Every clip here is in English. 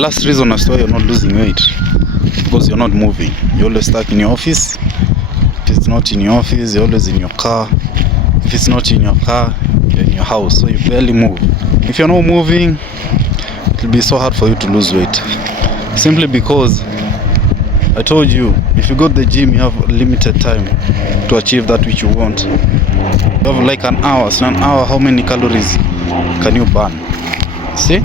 Last reason as to why you're not losing weight, because you're not moving. You're always stuck in your office. If it's not in your office, you're always in your car. If it's not in your car, you're in your house, so you barely move. If you're not moving, it'll be so hard for you to lose weight. Simply because I told you, if you go to the gym, you have limited time to achieve that which you want. You have like an hour. So an hour, how many calories can you burn? See?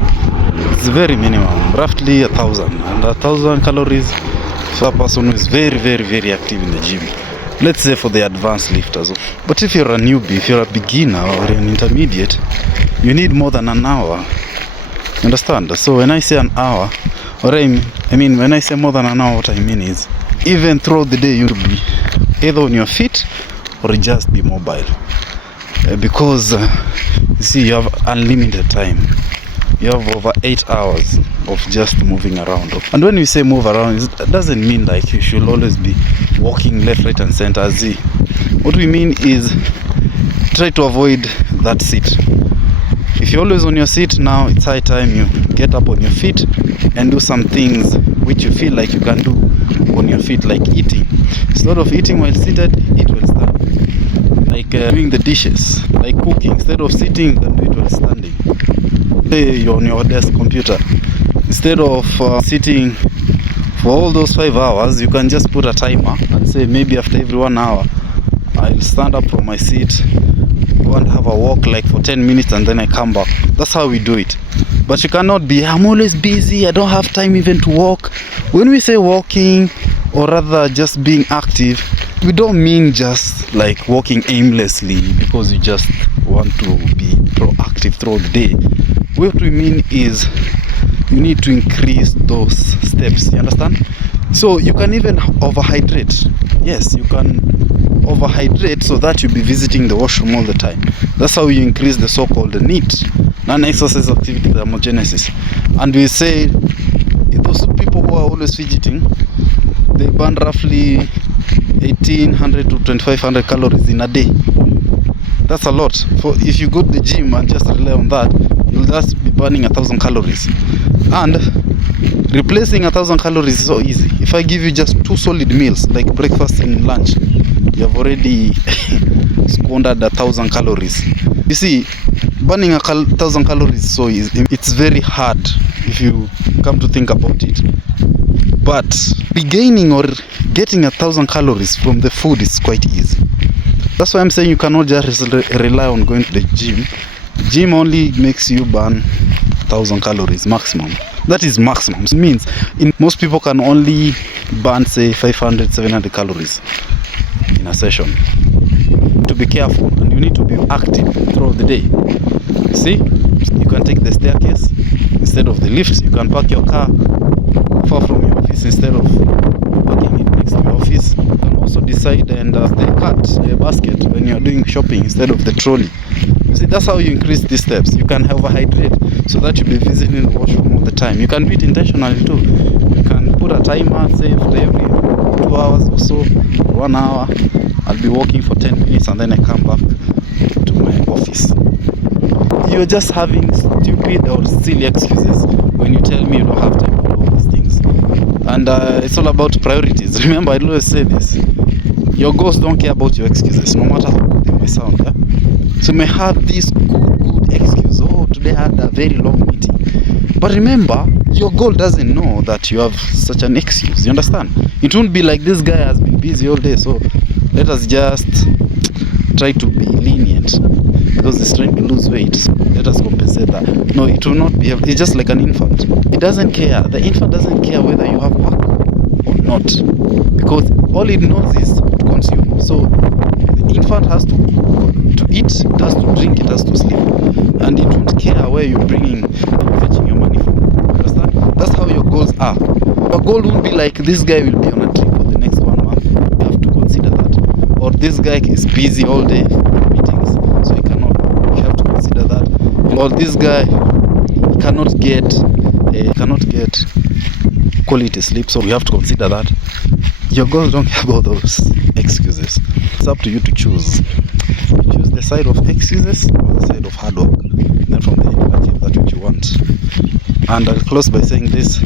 It's very minimum, roughly 1,000, and 1,000 calories for a person who is very active in the gym. Let's say for the advanced lifters. But if you're a newbie, if you're a beginner or an intermediate, you need more than an hour. You understand? So when I say an hour, or I mean when I say more than an hour, what I mean is even throughout the day you will be either on your feet or just be mobile, because you see, you have unlimited time. You have over 8 hours of just moving around. And when we say move around, it doesn't mean like you should always be walking left, right and center. Z. What we mean is try to avoid that seat. If you're always on your seat, now it's high time you get up on your feet and do some things which you feel like you can do on your feet, like eating. Instead of eating while seated, eat while standing. Like doing the dishes, like cooking. Instead of sitting, you can do it while standing. You're on your desk computer. Instead of sitting for all those 5 hours, you can just put a timer and say maybe after every 1 hour I'll stand up from my seat, go and have a walk like for 10 minutes and then I come back. That's how we do it. But you cannot be, I'm always busy, I don't have time even to walk. When we say walking, or rather just being active, we don't mean just like walking aimlessly because you just want to be proactive throughout the day. What we mean is you need to increase those steps, you understand? So you can even overhydrate. Yes, you can overhydrate so that you'll be visiting the washroom all the time. That's how you increase the so-called NEAT, non-exercise activity thermogenesis. And we say those people who are always fidgeting, they burn roughly 1,800 to 2,500 calories in a day. That's a lot. For if you go to the gym and just rely on that, you'll just be burning 1,000 calories. And replacing 1,000 calories is so easy. If I give you just 2 solid meals, like breakfast and lunch, you have already squandered 1,000 calories. You see, burning 1,000 calories is so easy. It's very hard if you come to think about it. But regaining or getting 1,000 calories from the food is quite easy. That's why I'm saying you cannot just rely on going to the gym. Gym only makes you burn 1,000 calories maximum. That is maximum. It means most people can only burn say 500, 700 calories in a session. To be careful, and you need to be active throughout the day. See, you can take the staircase instead of the lift. You can park your car far from your office instead of parking it next to your office. You can also decide and the cart, the basket when you're doing shopping instead of the trolley. You see, that's how you increase these steps. You can overhydrate so that you'll be visiting the washroom all the time. You can do it intentionally too. You can put a timer, say after every 2 hours or so, 1 hour, I'll be walking for 10 minutes and then I come back to my office. You're just having stupid or silly excuses when you tell me you don't have time to do all these things. And it's all about priorities. Remember, I always say this. Your goals don't care about your excuses, no matter how good they may sound. Yeah? So you may have this good excuse. Oh, today I had a very long meeting. But remember, your goal doesn't know that you have such an excuse. You understand? It won't be like this guy has been busy all day, so let us just try to be lenient because he's trying to lose weight. So let us compensate that. No, it will not be. It's just like an infant. It doesn't care. The infant doesn't care whether you have work or not, because all it knows is to consume. So the infant has to eat, it has to drink, it has to sleep, and it won't care where you're fetching your money from. Understand? That's how your goals are. Your goal won't be like this guy will be on a trip for the next 1 month. You have to consider that. Or this guy is busy all day for meetings, so you have to consider that. Or this guy cannot get quality sleep, so you have to consider that. Your goals don't care about those excuses. It's up to you to choose. You choose the side of excuses or the side of hard work. Then from there you achieve that which you want. And I'll close by saying this: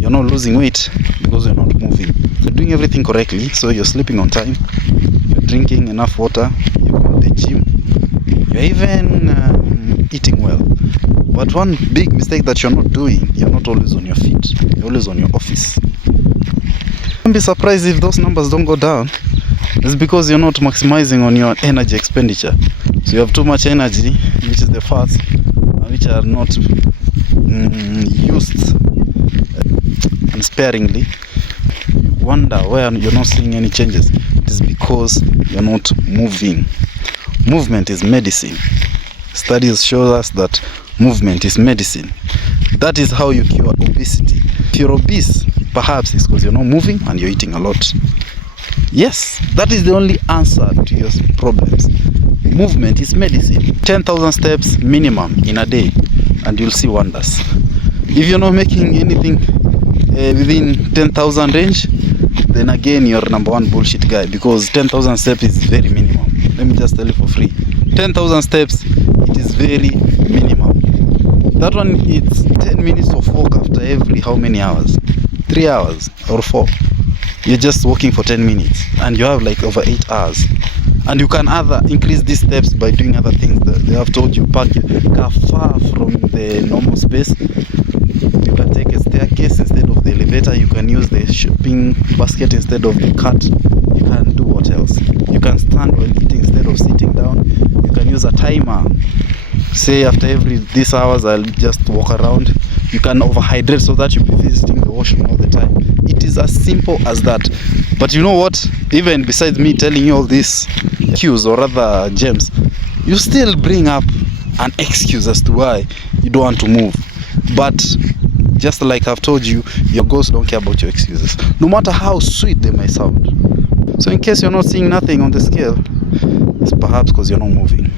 you're not losing weight because you're not moving. You're doing everything correctly, so you're sleeping on time, you're drinking enough water, you go to the gym, you're even eating well. But one big mistake that you're not doing, you're not always on your feet, you're always on your office. Don't be surprised if those numbers don't go down. It's because you're not maximizing on your energy expenditure. So you have too much energy, which is the fats, which are not used unsparingly. You wonder why you're not seeing any changes. It is because you're not moving. Movement is medicine. Studies show us that movement is medicine. That is how you cure obesity. If you're obese, perhaps it's because you're not moving and you're eating a lot. Yes, that is the only answer to your problems. Movement is medicine. 10,000 steps minimum in a day, and you'll see wonders. If you're not making anything within 10,000 range, then again you're number one bullshit guy, because 10,000 steps is very minimum. Let me just tell you for free. 10,000 steps, it is very minimum. That one, it's 10 minutes of walk after every how many hours? 3 hours or 4. You're just walking for 10 minutes and you have like over 8 hours. And you can increase these steps by doing other things. They have told you park your car far from the normal space. You can take a staircase instead of the elevator. You can use the shopping basket instead of the cart. You can do what else? You can stand while eating instead of sitting down. You can use a timer. Say after these hours I'll just walk around. You can overhydrate so that you'll be visiting the washroom all the time. It is as simple as that. But you know what? Even besides me telling you all these cues or rather gems, you still bring up an excuse as to why you don't want to move. But just like I've told you, your goals don't care about your excuses, no matter how sweet they may sound. So in case you're not seeing nothing on the scale, it's perhaps because you're not moving.